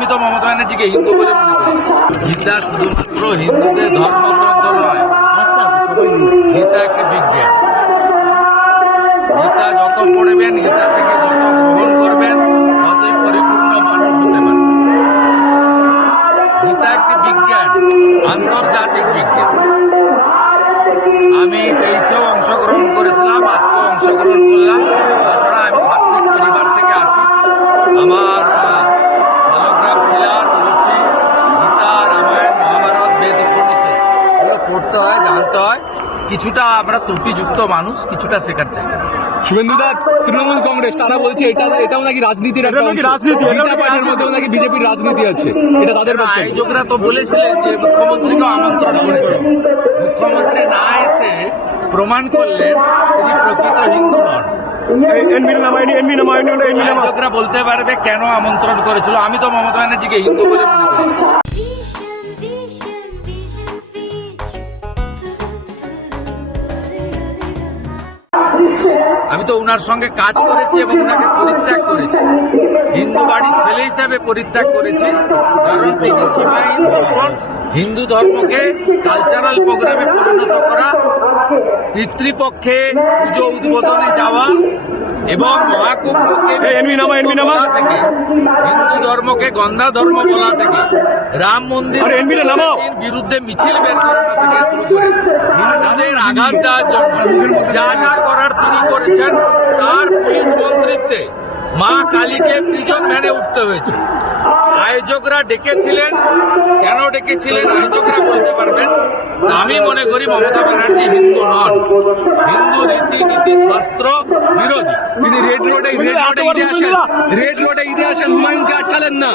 আমি তো মমতা ব্যানার্জিকে হিন্দু বলে মনে করি। গীতা শুধুমাত্র হিন্দুদের ধর্মগ্রন্থ নয়, গীতা একটি বিজ্ঞান। গীতা যত পড়বেন, গীতা থেকে যত গ্রহণ করবেন, ততই পরিপূর্ণ মানুষ হতে পারে। গীতা একটি বিজ্ঞান, আন্তর্জাতিক বিজ্ঞান। আমি 23-এও অংশগ্রহণ করেছিলাম, আজকেও অংশগ্রহণ করলাম। তাছাড়া আমি ছাত্রিক পরিবার থেকে আসি। আমার শালগ্রাম, শিলা, তুলসী, গীতা, রামায়ণ, মহাভারত, বেদ, উপনিষদ এগুলো পড়তে হয়, জানতে হয়। কিছুটা আমরা ত্রুটিযুক্ত মানুষ, কিছুটা শেখার চেষ্টা করি। শুভেন্দুদা, তৃণমূল কংগ্রেস তারা বলছে এটাও নাকি রাজনীতির একটা অংশ। গীতা পাঠের মধ্যেও নাকি বিজেপির রাজনীতি আছে, এটা তাদের বক্তব্য। আয়োজকরা তো বলেছিলেন যে মুখ্যমন্ত্রীকেও আমন্ত্রণ করেছেন। মুখ্যমন্ত্রী না এসে প্রমাণ করলেন তিনি প্রকৃত হিন্দু নন। আয়োজকরা বলতে পারবে কেন আমন্ত্রণ করেছিল। আমি তো মমতা ব্যানার্জিকে হিন্দু বলে মনে করি। আমি তো উনার সঙ্গে কাজ করেছি এবং উনাকে পরিত্যাগ করেছি। হিন্দু বাড়ির ছেলে হিসাবে পরিত্যাগ করেছি, কারণ তিনি সীমাহীন দূষণ, হিন্দু ধর্মকে কালচারাল প্রোগ্রামে পরিণত করা, পিতৃপক্ষে পুজো উদ্বোধনে যাওয়া এবং মহাকুম্ভকে বলা থেকে, হিন্দু ধর্মকে গন্ধা ধর্ম বলা থেকে, রাম মন্দির বিরুদ্ধে মিছিল বের করানো থেকে শুরু করে হিন্দুদের আঘাত দেওয়ার জন্য যা যা করার তিনি করেছেন, তার পুলিশ মন্ত্রিত্বে মা কালীকে প্রিজন ভ্যানে উঠতে হয়েছে। আয়োজকরা ডেকেছিলেন, কেন ডেকেছিলেন আয়োজকরা বলতে পারবেন। আমি মনে করি মমতা ব্যানার্জি হিন্দু নন, হিন্দু রীতিনীতি শাস্ত্র বিরোধী। তিনি রেড রোডে ঈদে আসেন, হুমায়ুনকে আটকালেন না।